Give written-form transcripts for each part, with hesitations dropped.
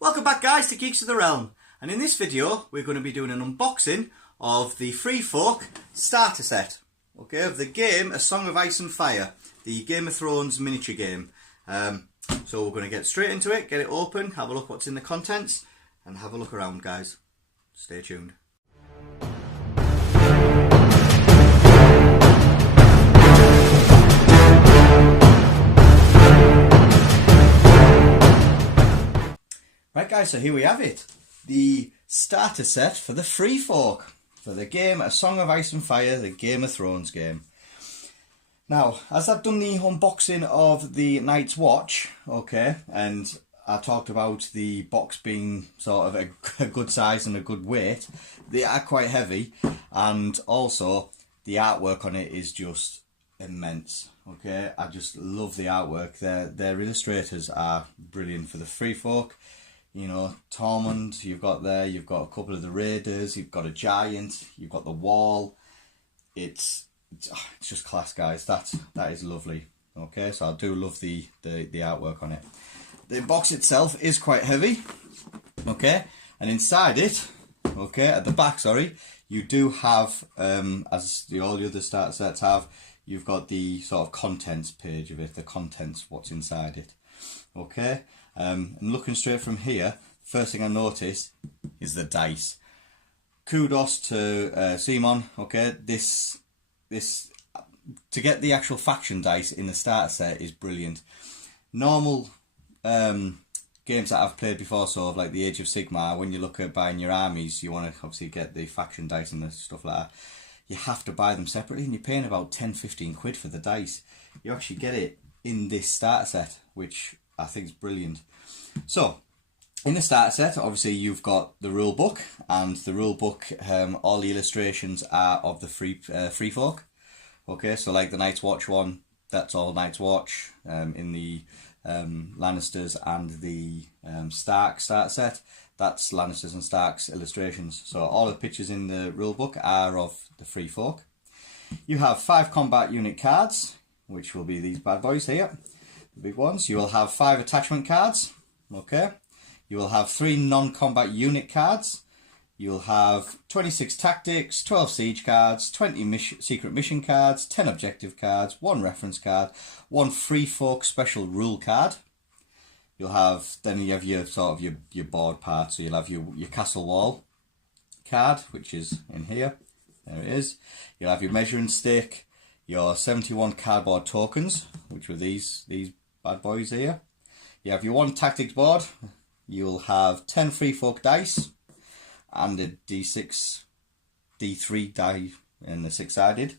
Welcome back guys to Geeks of the Realm, and in this video we're going to be doing an unboxing of the Free Folk starter set, okay, of the game A Song of Ice and Fire, the Game of Thrones miniature game. So we're going to get straight into it, get it open, have a look what's in the contents, and have a look around guys. Stay tuned. Right guys, so here we have it. The starter set for the Free Folk, for the game A Song of Ice and Fire, the Game of Thrones game. Now, as I've done the unboxing of the Night's Watch, okay, and I talked about the box being sort of a good size and a good weight, they are quite heavy, and also the artwork on it is just immense, okay. I just love the artwork. Their illustrators are brilliant for the Free Folk. You know, Tormund, you've got there, you've got a couple of the Raiders, you've got a giant, you've got the wall. It's just class, guys. That is lovely. Okay, so I do love the artwork on it. The box itself is quite heavy. Okay, and inside it, okay, at the back, sorry, you do have, as all the other starter sets have, you've got the sort of contents page of it, the contents, what's inside it. Okay. And looking straight from here, first thing I notice is the dice. Kudos to Simon. Okay, this to get the actual faction dice in the starter set is brilliant. Normal games that I've played before, sort of like the Age of Sigmar, when you look at buying your armies, you want to obviously get the faction dice and the stuff like that. You have to buy them separately, and you're paying about 10-15 quid for the dice. You actually get it in this starter set, which I think is brilliant. So, in the starter set, obviously you've got the rule book, and the rule book, all the illustrations are of the Free Folk. Okay, so like the Night's Watch one, that's all Night's Watch. In the Lannisters and the Stark starter set, that's Lannisters and Stark's illustrations. So all the pictures in the rule book are of the Free Folk. You have 5 combat unit cards, which will be these bad boys here. Big ones. You will have 5 attachment cards. Okay. You will have 3 non-combat unit cards. You'll have 26 tactics, 12 siege cards, 20 secret mission cards, 10 objective cards, 1 reference card, 1 Free Folk special rule card. You'll have, then you have your sort of your board part. So you'll have your castle wall card, which is in here. There it is. You'll have your measuring stick, your 71 cardboard tokens, which were these bad boys here. You have your 1 tactics board. You'll have 10 Free Folk dice and a D6, D3 die in the 6-sided.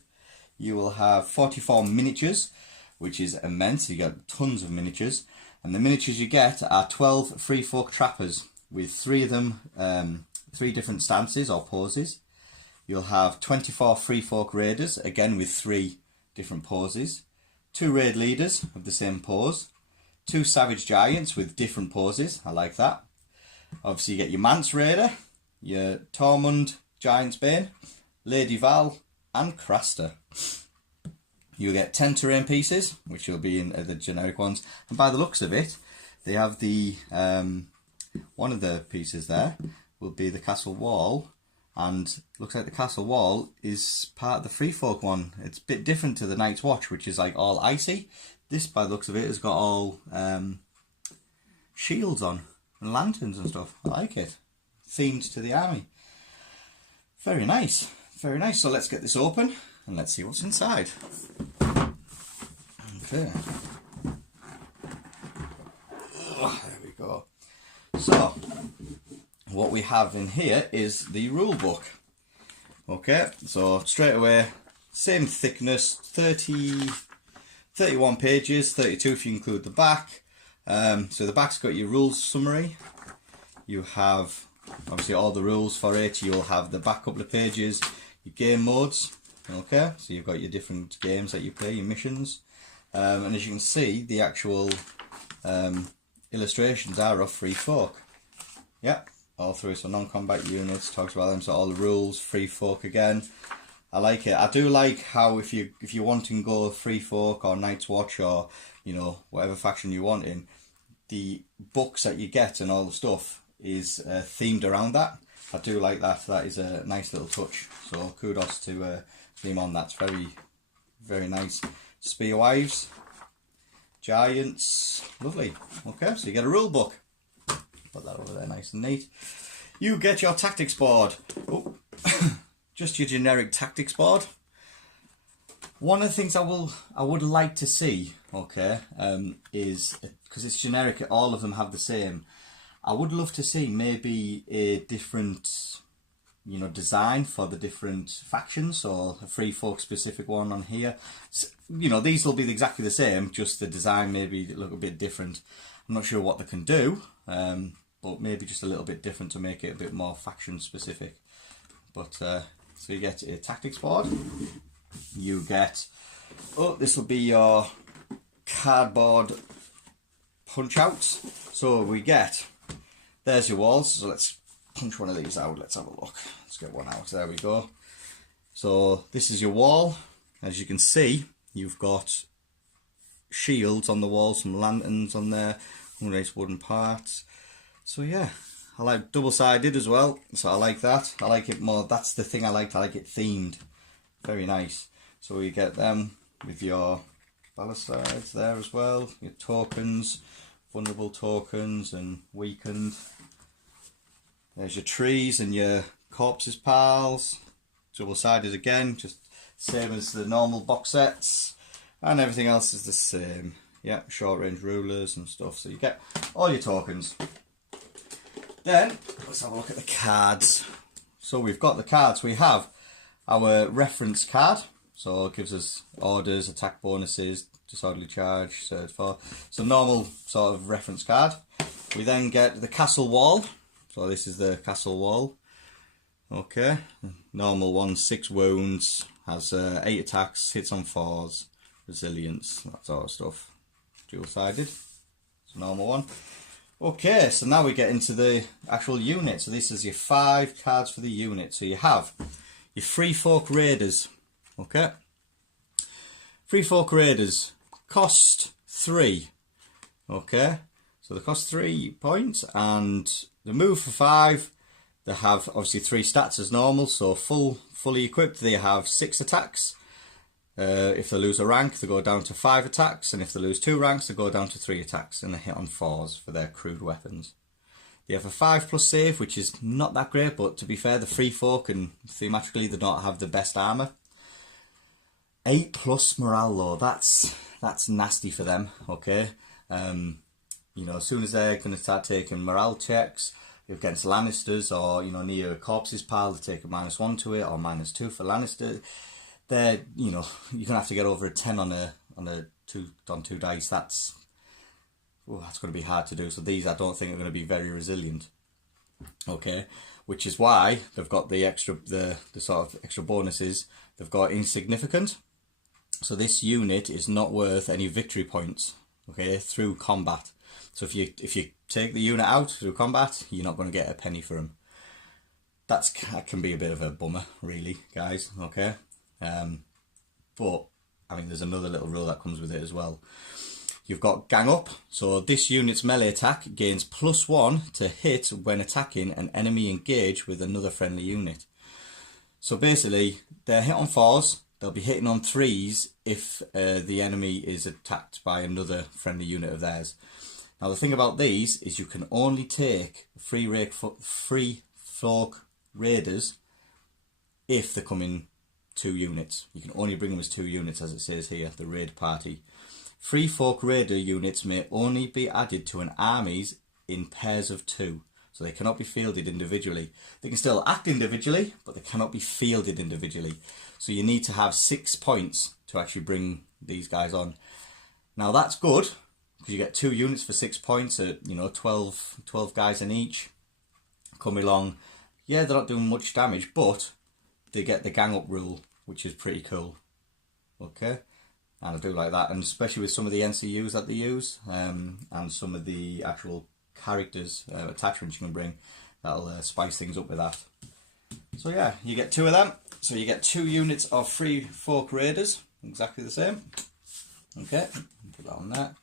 You will have 44 miniatures, which is immense. You got tons of miniatures, and the miniatures you get are 12 Free Folk trappers with 3 of them, 3 different stances or poses. You'll have 24 Free Folk raiders, again with 3 different poses. 2 raid leaders of the same pose, 2 savage giants with different poses. I like that. Obviously, you get your Mance Rayder, your Tormund Giantsbane, Lady Val, and Craster. You'll get 10 terrain pieces, which will be in the generic ones. And by the looks of it, they have the one of the pieces there will be the castle wall. And looks like the castle wall is part of the Free Folk one. It's a bit different to the Night's Watch, which is like all icy. This, by the looks of it, has got all shields on and lanterns and stuff. I like it. Themed to the army. Very nice. Very nice. So let's get this open and let's see what's inside. Okay. Oh, there we go. So, what we have in here is the rule book. Okay, so straight away, same thickness, 31 pages, 32 if you include the back. So the back's got your rules summary. You have obviously all the rules for it. You'll have the back couple of pages, your game modes. Okay, so you've got your different games that you play, your missions. And as you can see, the actual illustrations are of Free Folk. Yep. All through, so non-combat units, talks about them, so all the rules, Free Folk again. I like it. I do like how if you want to go Free Folk or Night's Watch or, you know, whatever faction you want in, the books that you get and all the stuff is themed around that. I do like that. That is a nice little touch. So kudos to him on that. It's very, very nice. Spear Wives, Giants, lovely. Okay, so you get a rule book. Put that over there nice and neat. You get your tactics board. Oh, just your generic tactics board. One of the things I would like to see, okay, is, because it's generic, all of them have the same. I would love to see maybe a different, you know, design for the different factions, or a Free Folk specific one on here. So, you know, these will be exactly the same, just the design maybe a little bit different. I'm not sure what they can do, but maybe just a little bit different to make it a bit more faction specific. But so you get a tactics board. You get, oh, this will be your cardboard punch outs. So we get, there's your walls. So let's punch one of these out. Let's have a look. Let's get one out. There we go. So this is your wall. As you can see, you've got shields on the wall, some lanterns on there, nice wooden parts. So yeah, I like double-sided as well. So I like that. I like it more. That's the thing I like. I like it themed. Very nice. So you get them with your ballisticides there as well. Your tokens, vulnerable tokens and weakened. There's your trees and your corpses pals. Double-sided again, just same as the normal box sets. And everything else is the same. Yeah, short range rulers and stuff. So you get all your tokens. Then, let's have a look at the cards. So we've got the cards. We have our reference card. So it gives us orders, attack bonuses, disorderly charge, surge for. So normal sort of reference card. We then get the castle wall. So this is the castle wall. Okay, normal one, 6 wounds, has 8 attacks, hits on 4s, resilience, that sort of stuff. Dual-sided, it's a normal one. Okay, so now we get into the actual unit. So this is your 5 cards for the unit. So you have your Free Folk Raiders. Okay, Free Folk Raiders cost 3. Okay, so they cost 3 points, and they move for 5. They have obviously 3 stats as normal, so fully equipped. They have 6 attacks. If they lose a rank, they go down to 5 attacks, and if they lose 2 ranks, they go down to 3 attacks, and they hit on 4s for their crude weapons. They have a 5+ save, which is not that great, but to be fair, the Free Folk and thematically they don't have the best armour. 8+ morale though, that's nasty for them. Okay, you know, as soon as they're going to start taking morale checks against Lannisters, or you know, near a corpses pile, they take a -1 to it, or -2 for Lannister. They're, you know, you're gonna have to get over a 10 on 2 dice. That's going to be hard to do. So these, I don't think, are going to be very resilient. Okay, which is why they've got the extra, the sort of extra bonuses. They've got insignificant. So this unit is not worth any victory points. Okay, through combat. So if you take the unit out through combat, you're not going to get a penny for them. That can be a bit of a bummer, really, guys. Okay. But I mean, there's another little rule that comes with it as well. You've got gang up. So this unit's melee attack gains +1 to hit when attacking an enemy engaged with another friendly unit. So basically, they're hit on 4s. They'll be hitting on 3s if the enemy is attacked by another friendly unit of theirs. Now the thing about these is you can only take Free Folk Raiders if they come in 2 units. You can only bring them as 2 units, as it says here, the raid party. Free Folk Raider units may only be added to an armies in pairs of 2. So they cannot be fielded individually. They can still act individually, but they cannot be fielded individually. So you need to have 6 points to actually bring these guys on. Now that's good, because you get 2 units for 6 points at, you know, 12 guys in each. Come along. Yeah, they're not doing much damage, but they get the gang up rule, which is pretty cool. Okay, and I do like that, and especially with some of the NCUs that they use, and some of the actual characters, attachments you can bring, that'll spice things up with that. So yeah, you get 2 of them. So you get 2 units of Free Folk Raiders, exactly the same. Okay, put that on there.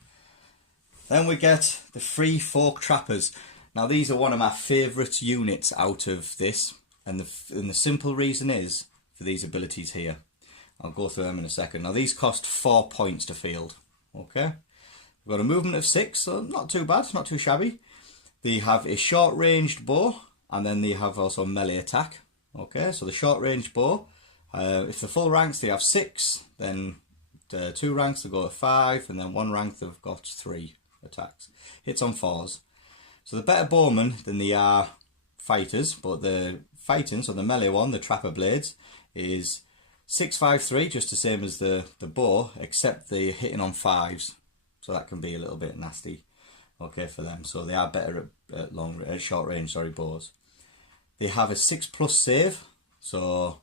Then we get the Free Folk Trappers. Now these are one of my favourite units out of this, and the simple reason is for these abilities here. I'll go through them in a second. Now these cost 4 points to field. Okay, we've got a movement of 6, so not too bad, not too shabby. They have a short ranged bow, and then they have also melee attack. Okay, so the short range bow, if the full ranks they have 6, then 2 ranks they go to 5, and then 1 rank they've got 3 attacks. Hits on 4s. So the better bowmen than they are fighters, but the fighting, so the melee one, the Trapper Blades, is 653, just the same as the bow, except they're hitting on 5s. So that can be a little bit nasty, okay, for them. So they are better at short range, bows. They have a 6+ save, so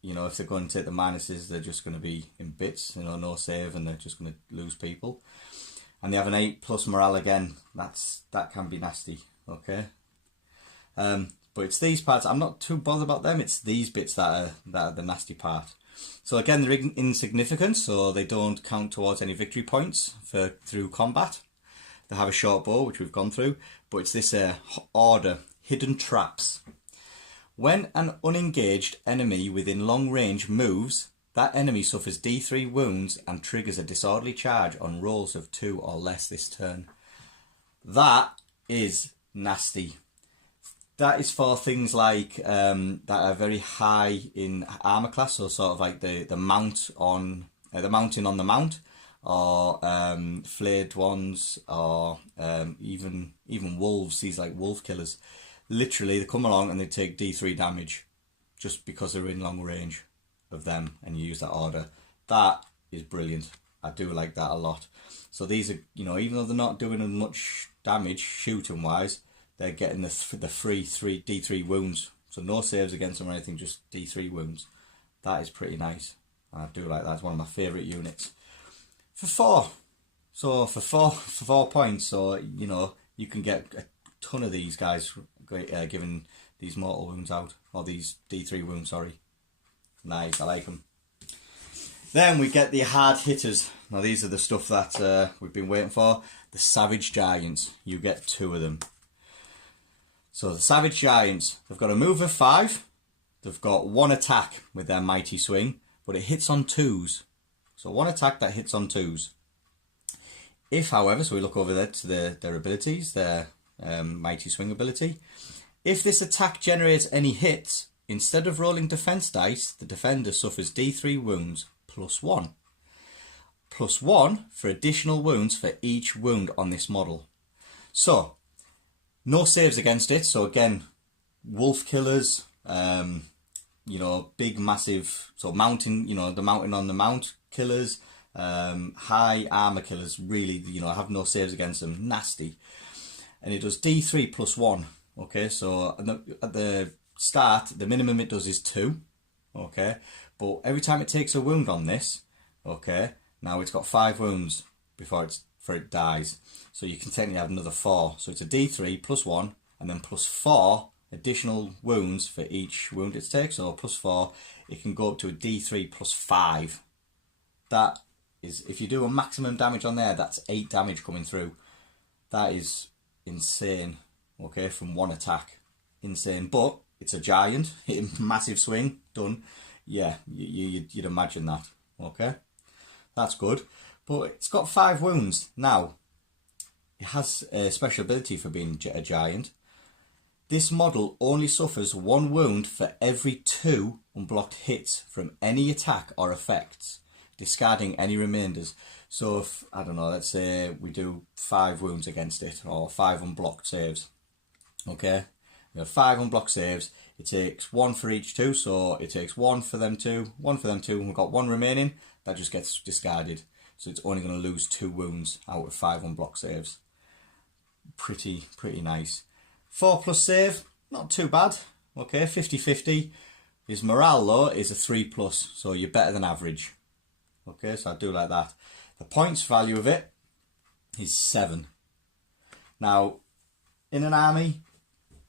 you know if they're going to take the minuses, they're just going to be in bits. You know, no save, and they're just going to lose people. And they have an 8+ morale again. That can be nasty, okay. But it's these parts, I'm not too bothered about them, it's these bits that are the nasty part. So again, they're insignificant, so they don't count towards any victory points through combat. They have a short bow, which we've gone through, but it's this order, Hidden Traps. When an unengaged enemy within long range moves, that enemy suffers D3 wounds and triggers a disorderly charge on rolls of 2 or less this turn. That is nasty. That is for things like that are very high in armor class, so sort of like the mount on the mountain on the mount, or flayed ones, or even wolves. These like wolf killers. Literally, they come along and they take D3 damage just because they're in long range of them, and you use that order. That is brilliant. I do like that a lot. So these are, you know, even though they're not doing as much damage shooting wise, they're getting the free D3 wounds. So no saves against them or anything, just D3 wounds. That is pretty nice. I do like that. It's one of my favourite units. For 4. So for 4 points, so you know, you can get a ton of these guys giving these mortal wounds out. Or these D3 wounds, sorry. Nice, I like them. Then we get the hard hitters. Now these are the stuff that we've been waiting for. The Savage Giants. You get 2 of them. So the Savage Giants, they've got a move of 5. They've got 1 attack with their Mighty Swing, but it hits on 2s. So 1 attack that hits on 2s. If, however, so we look over there to their abilities, their Mighty Swing ability. If this attack generates any hits, instead of rolling defense dice, the defender suffers D3 wounds +1. +1 for additional wounds for each wound on this model. So, no saves against it. So again, wolf killers, you know, big, massive, so mountain, you know, the mountain on the mount killers, high armor killers, really, you know, have no saves against them. Nasty. And it does D3 +1. Okay, so at the start, the minimum it does is 2. Okay, but every time it takes a wound on this, okay, now it's got 5 wounds before it dies. So you can technically have another 4. So it's a D3 +1 and then +4 additional wounds for each wound it takes. So +4, it can go up to a D3 +5. That is, if you do a maximum damage on there, that's 8 damage coming through. That is insane. Okay, from 1 attack. Insane. But it's a giant, hitting massive swing, done. Yeah, you'd imagine that. Okay, that's good. But it's got 5 wounds. Now, it has a special ability for being a giant. This model only suffers 1 wound for every 2 unblocked hits from any attack or effects, discarding any remainders. So if, I don't know, let's say we do 5 wounds against it, or 5 unblocked saves. Okay, we have 5 unblocked saves. It takes 1 for each 2, so it takes 1 for them 2, 1 for them 2, and we've got 1 remaining. That just gets discarded. So it's only going to lose 2 wounds out of 5 unblocked saves. Pretty nice. 4+ save, not too bad. Okay, 50-50. His morale though is a 3+, so you're better than average. Okay, so I do like that. The points value of it is 7. Now, in an army,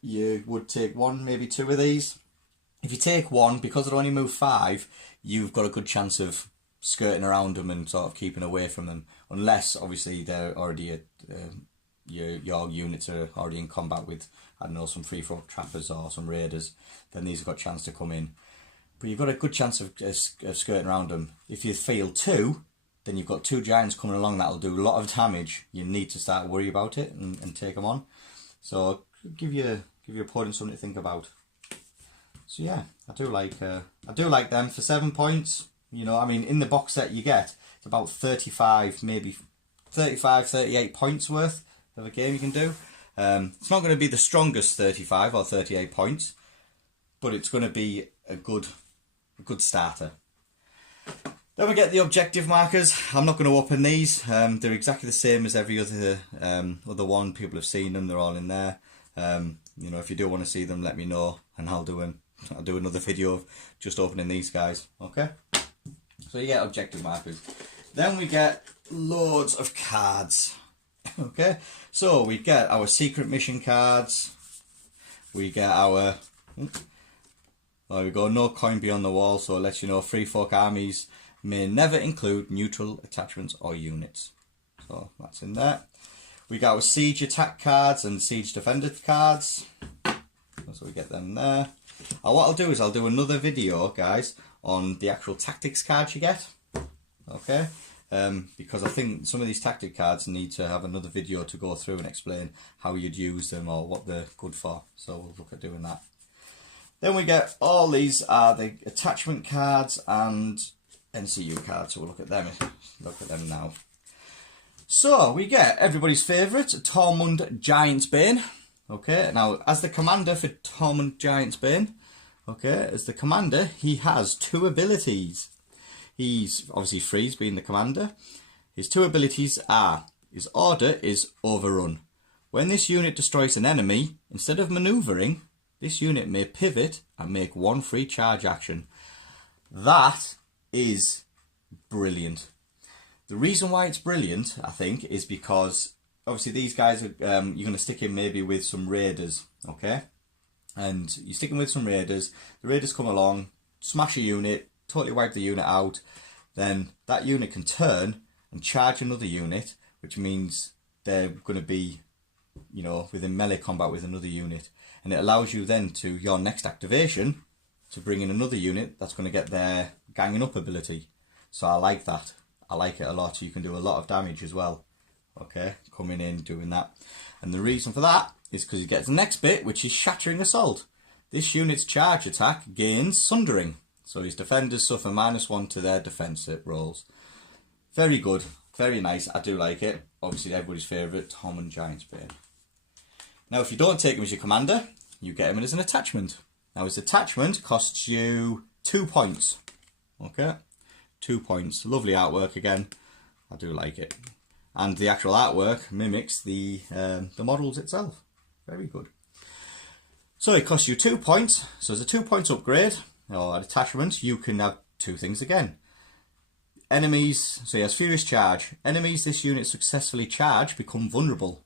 you would take 1, maybe 2 of these. If you take 1, because it only move 5, you've got a good chance of skirting around them and sort of keeping away from them, unless obviously they're already your units are already in combat with, I don't know, some free folk trappers or some raiders. Then these have got a chance to come in, but you've got a good chance of skirting around them. If you field 2, then you've got 2 giants coming along that'll do a lot of damage. You need to start worry about it and take them on. So give your opponent something to think about. So yeah, I do like them for 7 points. You know, I mean, in the box set you get, it's about 35, maybe 35, 38 points worth of a game you can do. It's not going to be the strongest 35 or 38 points, but it's going to be a good starter. Then we get the objective markers. I'm not going to open these. They're exactly the same as every other one. People have seen them. They're all in there. You know, if you do want to see them, let me know, and I'll do another video of just opening these guys. Okay. So you get objective markers. Then we get loads of cards. Okay. So we get our secret mission cards. We get our there we go. No coin beyond the wall. So it lets you know free folk armies may never include neutral attachments or units. So that's in there. We got our siege attack cards and siege defender cards. So we get them there. What I'll do is I'll do another video, guys, on the actual tactics cards you get. Okay. Because I think some of these tactic cards need to have another video to go through and explain how you'd use them or what they're good for. So we'll look at doing that. Then we get all these are the attachment cards and NCU cards, so we'll look at them now. So we get everybody's favourite, Tormund Giantsbane. Okay, now as the commander for Tormund Giantsbane, okay, as the commander, he has 2 abilities. He's obviously freeze being the commander. His 2 abilities are, his order is overrun. When this unit destroys an enemy, instead of manoeuvring, this unit may pivot and make 1 free charge action. That is brilliant. The reason why it's brilliant, I think, is because obviously these guys are you're going to stick in maybe with some raiders, okay? And you're sticking with some raiders. The raiders come along, smash a unit, totally wipe the unit out. Then that unit can turn and charge another unit, which means they're going to be, you know, within melee combat with another unit. And it allows you then to, your next activation, to bring in another unit that's going to get their ganging up ability. So I like that. I like it a lot. You can do a lot of damage as well. Okay, coming in, doing that. And the reason for that is because you get the next bit, which is Shattering Assault. This unit's charge attack gains Sundering. So his defenders suffer -1 to their defense rolls. Very good. Very nice. I do like it. Obviously everybody's favourite, Tormund Giantsbane. Now if you don't take him as your commander, you get him as an attachment. Now his attachment costs you 2 points. Okay, 2 points. Lovely artwork again. I do like it. And the actual artwork mimics the models itself. Very good. So it costs you 2 points. So as a 2 points upgrade or attachment, you can have 2 things again. Enemies, so he has Furious Charge. Enemies this unit successfully charge become vulnerable.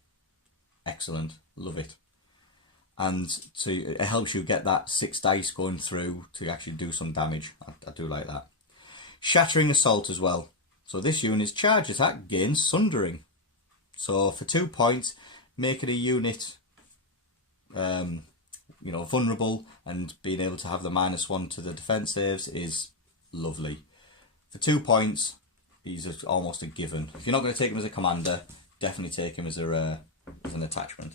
Excellent. Love it. And so it helps you get that 6 dice going through to actually do some damage. I do like that. Shattering Assault as well. So this unit's charge attack gains Sundering. So for 2 points, making a unit you know, vulnerable and being able to have the -1 to the defense saves is lovely. For 2 points, these are almost a given. If you're not going to take him as a commander, definitely take him as an attachment.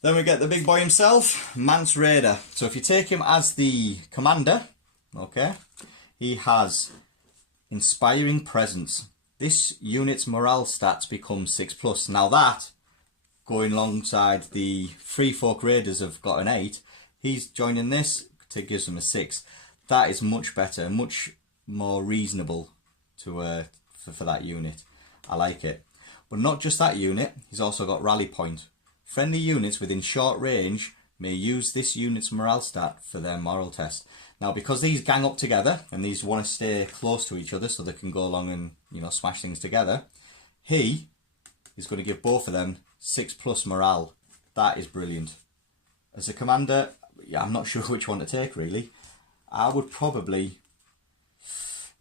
Then we get the big boy himself, Mance Rayder. So if you take him as the commander, okay, he has Inspiring Presence. This unit's morale stats become 6+. Now that, going alongside the Free Folk Raiders have got an 8, he's joining this to give him a 6. That is much better, much more reasonable to for that unit. I like it. But not just that unit, he's also got Rally Point. Friendly units within short range may use this unit's morale stat for their moral test. Now, because these gang up together and these want to stay close to each other so they can go along and, you know, smash things together, he is going to give both of them 6+ morale. That is brilliant. As a commander, yeah, I'm not sure which one to take really. I would probably,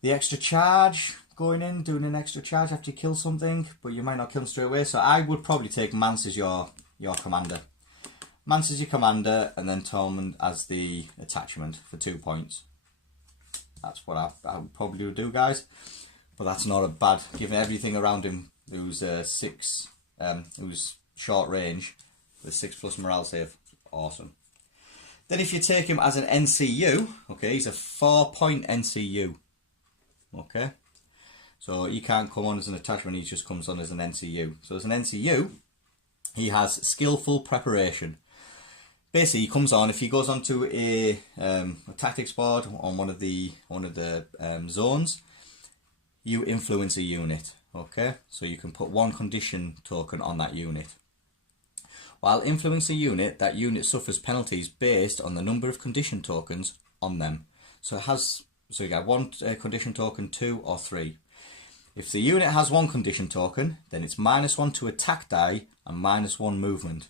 the extra charge, going in, doing an extra charge after you kill something, but you might not kill them straight away. So I would probably take Mance as your commander. Mance as your commander, and then Tormund as the attachment for 2 points. That's what I would probably do, guys. But that's not a bad, given everything around him who's who's short range with 6+ morale save. Awesome. Then if you take him as an NCU, okay, he's a 4-point NCU. Okay. So he can't come on as an attachment, he just comes on as an NCU. So as an NCU, he has skillful preparation. Basically, he comes on, if he goes onto a tactics board on one of the zones, you influence a unit. Okay, so you can put 1 condition token on that unit. While influencing a unit, that unit suffers penalties based on the number of condition tokens on them. So you get 1 condition token, 2 or 3. If the unit has 1 condition token, then it's -1 to attack die and -1 movement.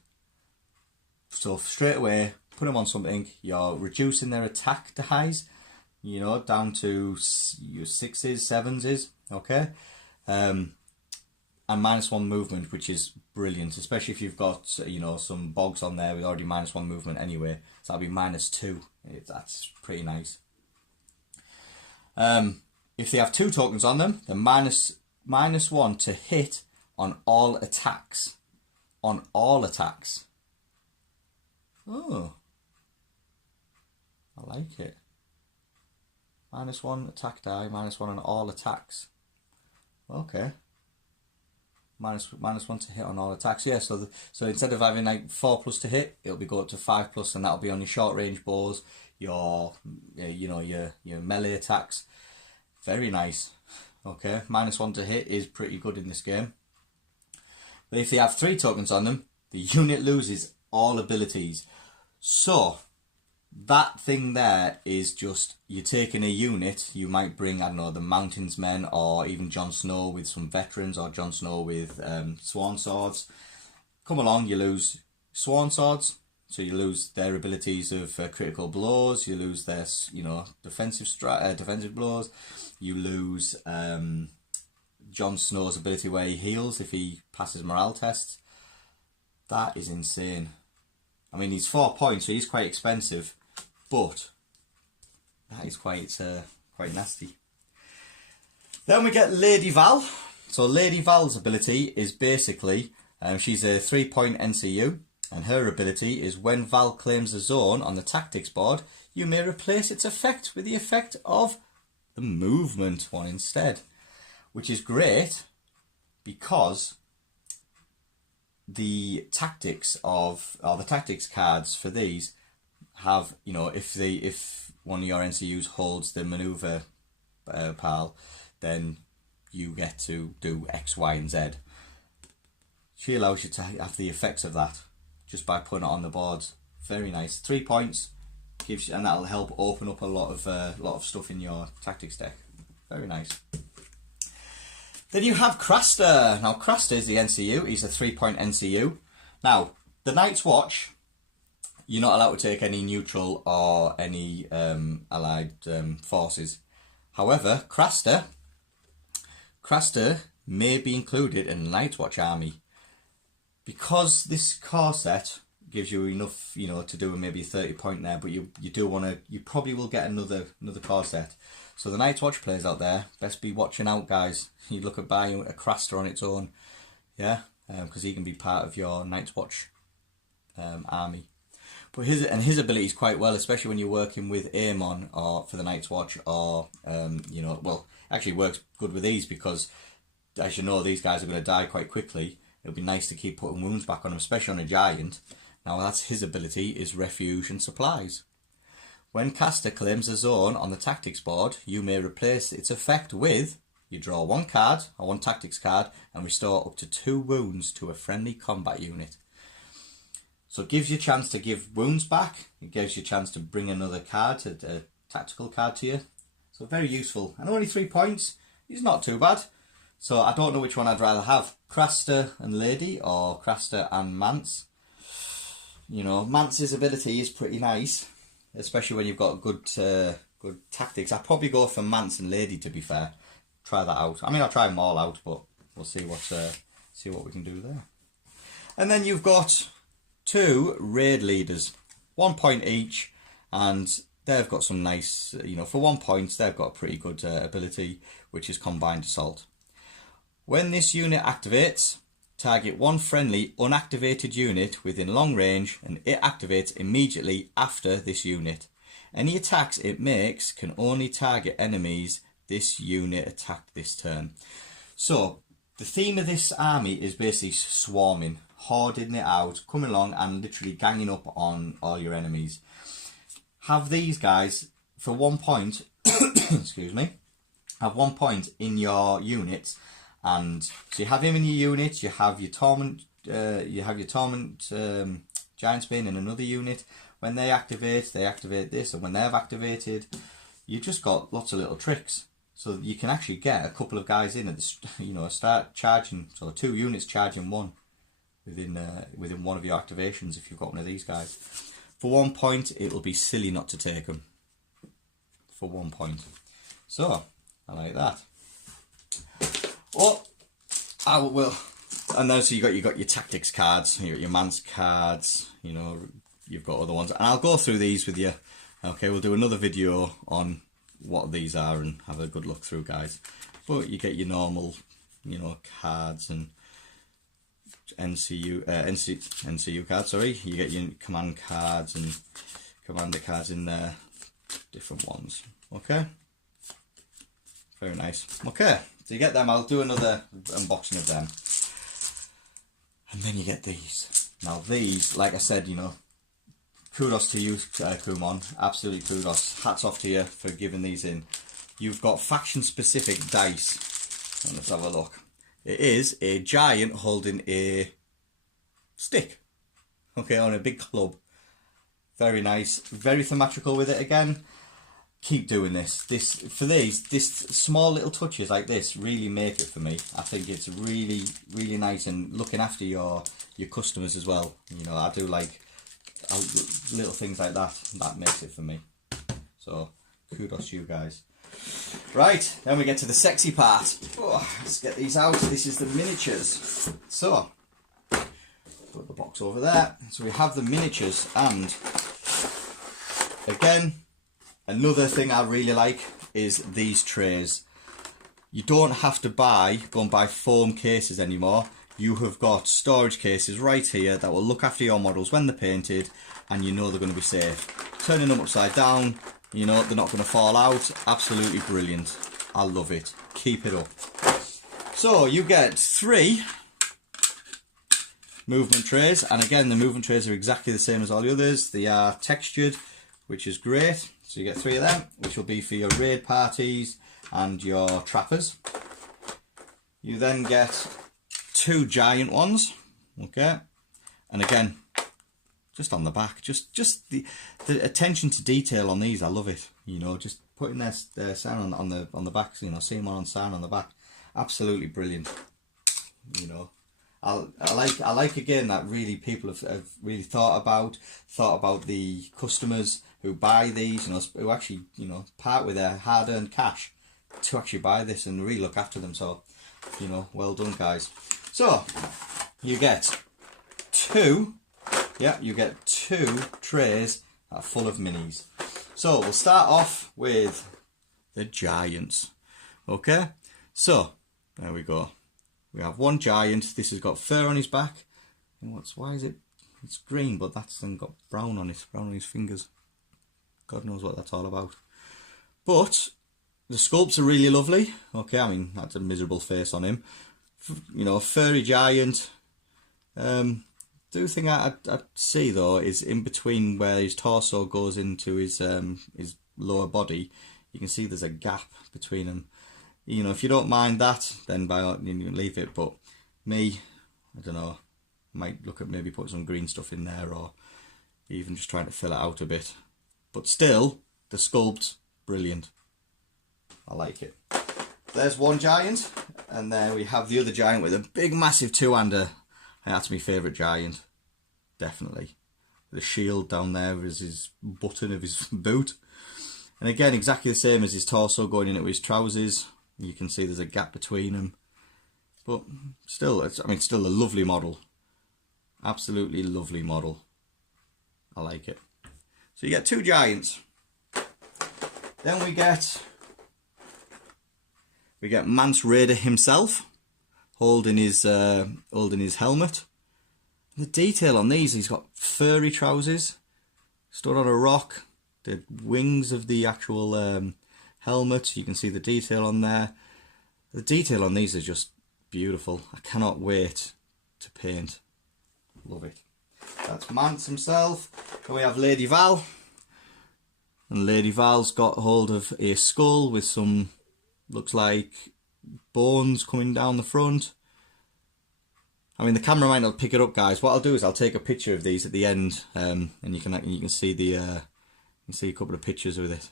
So straight away, put them on something, you're reducing their attack dies, you know, down to your 6s, 7s, okay? And -1 movement, which is brilliant, especially if you've got, you know, some bogs on there with already -1 movement anyway. So that'll be -2. That's pretty nice. If they have 2 tokens on them, then -1 to hit on all attacks. On all attacks. Oh, I like it. -1 attack die, -1 on all attacks. Okay. -1 to hit on all attacks. Yeah, so instead of having like 4+ to hit, it'll be go up to 5+, and that'll be on your short range bows, your melee attacks. Very nice. Okay, -1 to hit is pretty good in this game. But if they have 3 tokens on them, the unit loses all abilities. So that thing there is just, you're taking a unit, you might bring, I don't know, the Mountains Men, or even Jon Snow with some veterans, or Jon Snow with Sworn Swords. Come along, you lose Sworn Swords, so you lose their abilities of critical blows, you lose their, you know, defensive blows, you lose Jon Snow's ability where he heals if he passes morale tests. That is insane. I mean, he's 4 points, so he's quite expensive, but that is quite nasty. Then we get Lady Val. So Lady Val's ability is basically, she's a 3-point NCU, and her ability is when Val claims a zone on the tactics board, you may replace its effect with the effect of the movement one instead, which is great because the tactics cards for these have, you know, if one of your NCUs holds the maneuver pal, then you get to do X, Y, and Z. She allows you to have the effects of that just by putting it on the boards. Very nice. 3 points, gives you, and that'll help open up a lot of stuff in your tactics deck. Very nice. Then you have Craster. Now Craster is the NCU. He's a 3-point NCU. Now the Night's Watch, you're not allowed to take any neutral or any allied forces. However, Craster may be included in the Night's Watch army because this core set gives you enough, you know, to do maybe a 30-point there. But you do want to. You probably will get another core set. So the Night's Watch players out there, best be watching out, guys. You look at buying a Craster on its own, yeah, because he can be part of your Night's Watch army. But his ability is quite well, especially when you're working with Aemon or for the Night's Watch, or you know, well, actually works good with these because, as you know, these guys are going to die quite quickly. It'll be nice to keep putting wounds back on them, especially on a giant. Now that's his ability, is Refuge and Supplies. When Caster claims a zone on the tactics board, you may replace its effect with, you draw 1 card, or 1 tactics card, and restore up to 2 wounds to a friendly combat unit. So it gives you a chance to give wounds back, it gives you a chance to bring another card, a tactical card to you. So very useful. And only 3 points, he's not too bad. So I don't know which one I'd rather have, Craster and Lady, or Craster and Mance. You know, Mance's ability is pretty nice, especially when you've got good good tactics. I'd probably go for Mance and Lady, to be fair. Try that out. I mean, I'll try them all out, but we'll see what we can do there. And then you've got 2 raid leaders, 1 point each, and they've got some nice, you know, for 1 point, they've got a pretty good ability, which is Combined Assault. When this unit activates, target 1 friendly unactivated unit within long range, and it activates immediately after this unit. Any attacks it makes can only target enemies this unit attacked this turn. So the theme of this army is basically swarming, hoarding it out, coming along and literally ganging up on all your enemies. Have these guys for 1 point, excuse me, have 1 point in your units, and so you have him in your unit. You have your Tormund, Giantsbane in another unit. When they activate this, and when they've activated, you just got lots of little tricks. So you can actually get a couple of guys in at the, you know, start charging. So 2 units charging 1 within one of your activations if you've got one of these guys. For 1 point, it will be silly not to take them. For 1 point. So I like that. Oh, I will. And then so you got your tactics cards, you got your Mance cards. You know, you've got other ones, and I'll go through these with you. Okay, we'll do another video on what these are and have a good look through, guys. But you get your normal, you know, cards and NCU cards. Sorry, you get your command cards and commander cards in there, different ones. Okay, very nice. Okay, so you get them. I'll do another unboxing of them, and then you get these. Now these, like I said, you know, kudos to you, Kumon. Absolutely kudos. Hats off to you for giving these in. You've got faction-specific dice. And let's have a look. It is a giant holding a stick. Okay, on a big club. Very nice. Very thematical with it again. Keep doing this. This small little touches like this really make it for me. I think it's really, really nice, and looking after your customers as well. You know, I do like little things like that. That makes it for me. So kudos to you guys. Right, then we get to the sexy part. Oh, let's get these out. This is the miniatures. So put the box over there. So we have the miniatures, and again, another thing I really like is these trays. You don't have to go and buy foam cases anymore. You have got storage cases right here that will look after your models when they're painted, and you know they're going to be safe. Turning them upside down, you know they're not going to fall out. Absolutely brilliant. I love it. Keep it up. So you get 3 movement trays, and again the movement trays are exactly the same as all the others. They are textured, which is great. So you get 3 of them, which will be for your raid parties and your trappers. You then get 2 giant ones, okay, and again, just on the back, just the attention to detail on these, I love it. You know, just putting their sign on the back, you know, seeing one on sign on the back, absolutely brilliant. You know, I like again that really people have really thought about the customers who buy these, you know, who actually, you know, part with their hard-earned cash to actually buy this and really look after them. So, you know, well done, guys. So you get 2 trays full of minis. So we'll start off with the giants. Okay, so there we go. We have 1 giant. This has got fur on his back. And why is it? It's green, but that's then got brown on it, brown on his fingers. God knows what that's all about. But the sculpts are really lovely. Okay, I mean, that's a miserable face on him. You know, furry giant. The thing I'd see though is in between where his torso goes into his lower body, you can see there's a gap between them. You know, if you don't mind that, then by all you can leave it. But me, I don't know, might look at maybe put some green stuff in there, or even just trying to fill it out a bit. But still, the sculpt, brilliant. I like it. There's 1 giant, and then we have the other giant with a big massive 2-hander. That's my favourite giant, definitely. The shield down there is his button of his boot. And again, exactly the same as his torso going into his trousers. You can see there's a gap between them. But still, still a lovely model. Absolutely lovely model. I like it. So you get 2 giants. Then we get Mance Rayder himself, holding his helmet. The detail on these, he's got furry trousers, stood on a rock. The wings of the actual helmet, you can see the detail on there. The detail on these is just beautiful. I cannot wait to paint. Love it. That's Mance himself. Then we have Lady Val. And Lady Val's got hold of a skull with some, looks like, bones coming down the front. I mean, the camera might not pick it up, guys. What I'll do is I'll take a picture of these at the end, and you can see the you can see a couple of pictures with it.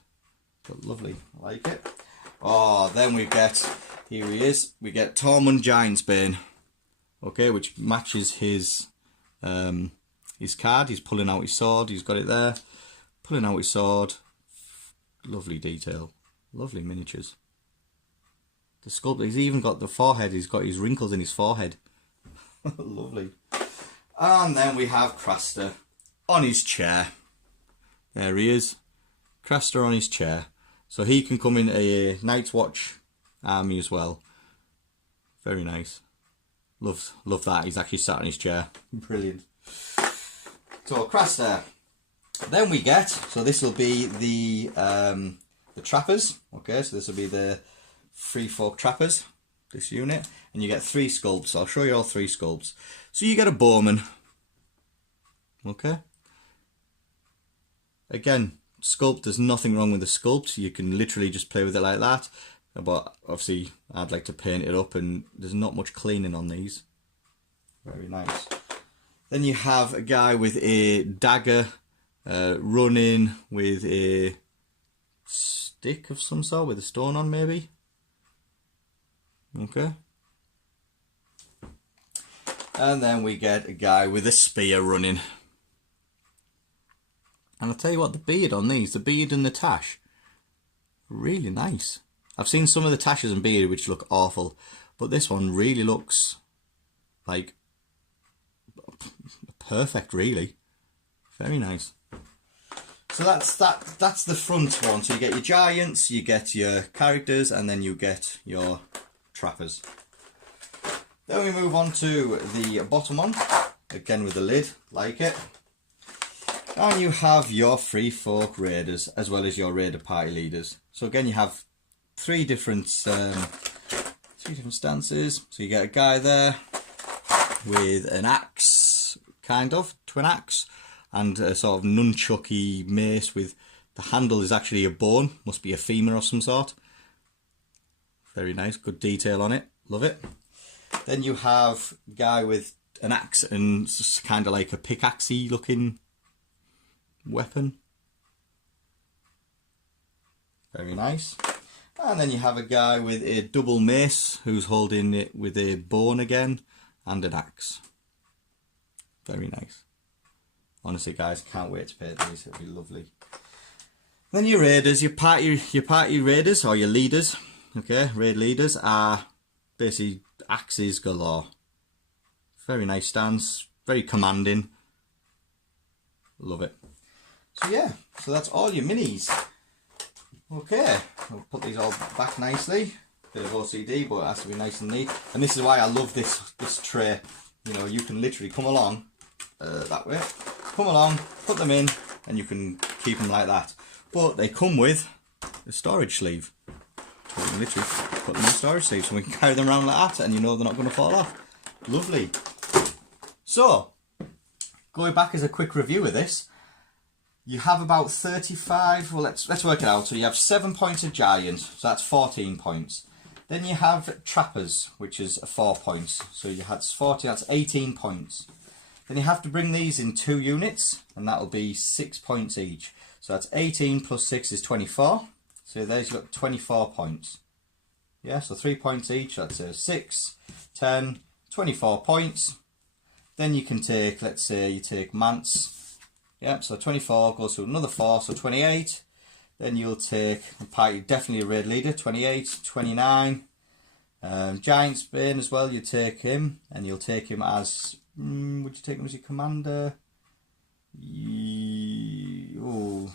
But lovely, I like it. Oh, then we get, here he is. We get Tormund Giantsbane, okay, which matches his card. He's pulling out his sword. He's got it there, pulling out his sword. Lovely detail, lovely miniatures. The sculpt, he's even got the forehead. He's got his wrinkles in his forehead. Lovely. And then we have Craster on his chair. There he is. Craster on his chair. So he can come in a Night's Watch army as well. Very nice. Love that. He's actually sat on his chair. Brilliant. So Craster. Then we get, so this will be the trappers. Okay, so this will be the Free Folk trappers, this unit, and you get 3 sculpts. I'll show you all 3 sculpts. So you get a bowman. Okay. Again, sculpt, there's nothing wrong with the sculpt. You can literally just play with it like that. But obviously, I'd like to paint it up, and there's not much cleaning on these. Very nice. Then you have a guy with a dagger running with a stick of some sort, with a stone on maybe. Okay. And then we get a guy with a spear running. And I'll tell you what, the beard on these, the beard and the tash, really nice. I've seen some of the tashes and beard which look awful, but this one really looks like perfect, really. Very nice. So that's the front one. So you get your giants, you get your characters, and then you get your trappers. Then we move on to the bottom one, again with the lid, like it. And you have your Free Folk Raiders, as well as your Raider party leaders. So again, you have 3 different stances. So you get a guy there with an axe, kind of twin axe, and a sort of nunchucky mace with the handle is actually a bone, must be a femur of some sort. Very nice, good detail on it, love it. Then you have a guy with an axe and just kind of like a pickaxe-y looking weapon. Very nice. And then you have a guy with a double mace who's holding it with a bone again and an axe. Very nice. Honestly, guys, can't wait to paint these. It'll be lovely. Then your raiders, your party raiders or your leaders, okay, raid leaders are basically axes galore. Very nice stance, very commanding. Love it. So yeah, so that's all your minis. Okay, I'll put these all back nicely. Bit of OCD, but it has to be nice and neat. And this is why I love this tray. You know, you can literally come along that way, come along, put them in, and you can keep them like that. But they come with a storage sleeve. So you can literally put them in a storage sleeve, so we can carry them around like that, and you know they're not going to fall off. Lovely. So, going back as a quick review of this, you have about 35, well let's work it out. So you have 7 points of giant, so that's 14 points. Then you have trappers, which is 4 points. So you had 40, that's 18 points. Then you have to bring these in 2 units, and that'll be 6 points each. So that's 18 plus 6 is 24. So there's got 24 points. Yeah, so 3 points each, that's 6, 10, 24 points. Then you can take, let's say you take Mance. Yep, so 24 goes to another 4, so 28. Then you'll take definitely a raid leader, 28, 29. Giantsbane as well, you take him, and you'll take him as, would you take him as your commander? Oh,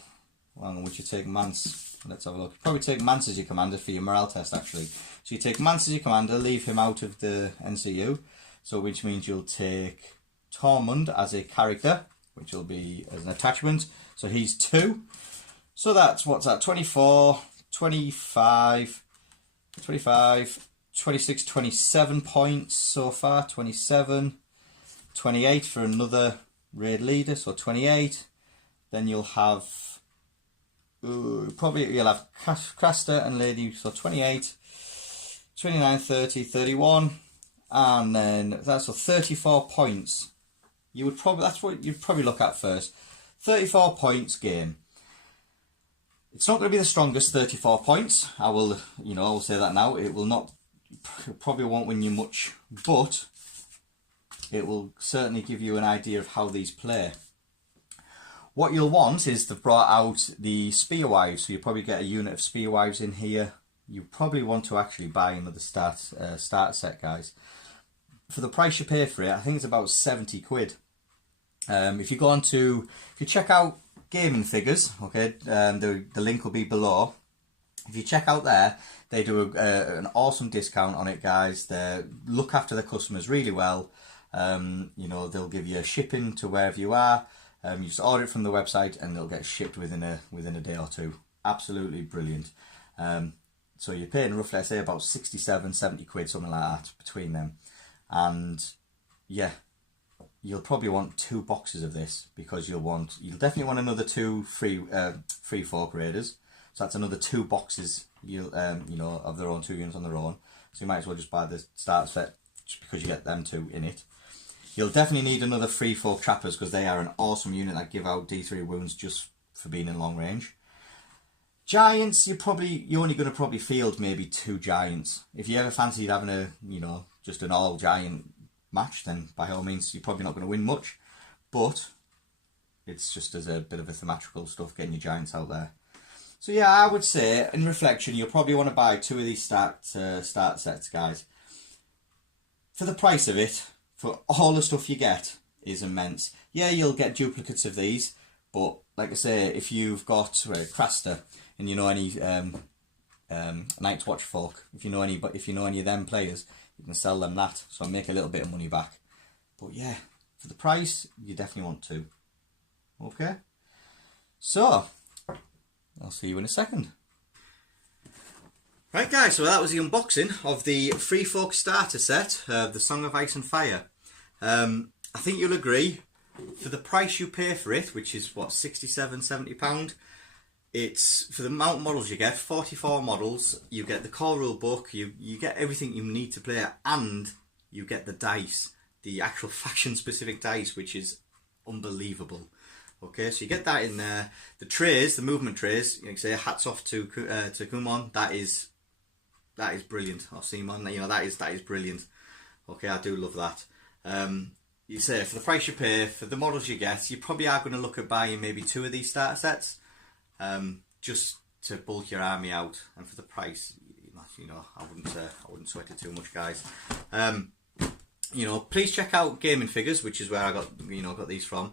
hang on, would you take Mance? Let's have a look. Probably take Mance as your commander for your morale test, actually. So you take Mance as your commander, leave him out of the NCU, so which means you'll take Tormund as a character, which will be as an attachment, so he's 2. So that's, what's that, 24, 25, 26, 27 points so far, 27, 28 for another raid leader, so 28. Then you'll have, you'll have Craster and Lady, so 28, 29, 30, 31, and then that's 34 points. You would probably, that's what you'd probably look at first. 34 points game. It's not going to be the strongest 34 points. I will say that now. It probably won't win you much, but it will certainly give you an idea of how these play. What you'll want is they've brought out the spear wives, so you'll probably get a unit of spear wives in here. You probably want to actually buy another starter set, guys. For the price you pay for it, I think it's about 70 quid. If you check out Gaming Figures, okay, the link will be below. If you check out there, they do an awesome discount on it, guys. They look after their customers really well. They'll give you shipping to wherever you are. You just order it from the website and they'll get shipped within a day or two. Absolutely brilliant. So you're paying roughly, I say, about 67, 70 quid, something like that, between them. And yeah, you'll probably want 2 boxes of this, because you'll definitely want another 2 free folk raiders. So that's another 2 boxes of their own, 2 units on their own. So you might as well just buy the starter set just because you get them 2 in it. You'll definitely need another free folk trappers, because they are an awesome unit that give out D3 wounds just for being in long range. Giants, you're only going to probably field maybe 2 giants. If you ever fancied having just an all giant match, then by all means you're probably not going to win much, but it's just as a bit of a thematical stuff, getting your giants out there. So yeah, I would say in reflection you'll probably want to buy 2 of these start sets, guys. For the price of it, for all the stuff you get, is immense. Yeah, you'll get duplicates of these, but like I say, if you've got Craster and you know any Night's Watch folk, if you know any of them players, you can sell them that, so make a little bit of money back. But yeah, for the price, you definitely want 2. Okay, so I'll see you in a second. Right, guys, so that was the unboxing of the Free Folk starter set, the Song of Ice and Fire. I think you'll agree, for the price you pay for it, which is what, 67, 70 pound. It's, for the amount of models you get, 44 models, you get the core rule book, you get everything you need to play, and you get the dice, the actual faction specific dice, which is unbelievable. Okay, so you get that in there. The trays, the movement trays, you can say hats off to Kumon. That is brilliant. Or Simon, that is brilliant. Okay, I do love that. You say for the price you pay, for the models you get, you probably are going to look at buying maybe 2 of these starter sets. Just to bulk your army out, and for the price, I wouldn't sweat it too much, guys. Please check out Gaming Figures, which is where I got these from.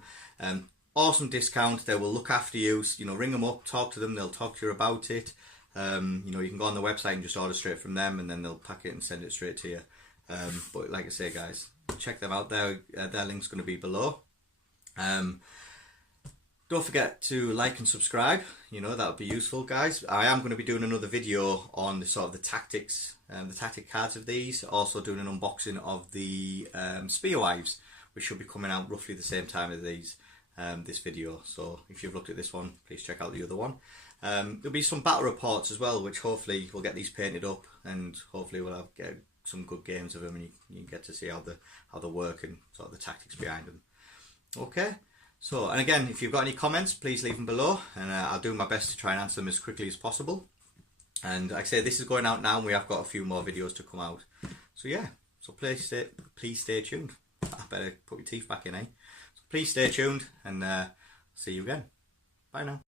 Awesome discount. They will look after you. Ring them up, talk to them. They'll talk to you about it. You can go on the website and just order straight from them, and then they'll pack it and send it straight to you. But like I say, guys, check them out. Their link's going to be below. Don't forget to like and subscribe. That would be useful, guys. I am going to be doing another video on the tactics, the tactic cards of these. Also doing an unboxing of the spear wives, which should be coming out roughly the same time as this video. So if you've looked at this one, please check out the other one. There'll be some battle reports as well, which hopefully we'll get these painted up, and hopefully we'll get some good games of them, and you can get to see how they work and the tactics behind them. Okay. So, and again, if you've got any comments, please leave them below, and I'll do my best to try and answer them as quickly as possible. And like I say, this is going out now, and we have got a few more videos to come out. So yeah, so please stay tuned. I better put your teeth back in, eh? So please stay tuned, and see you again. Bye now.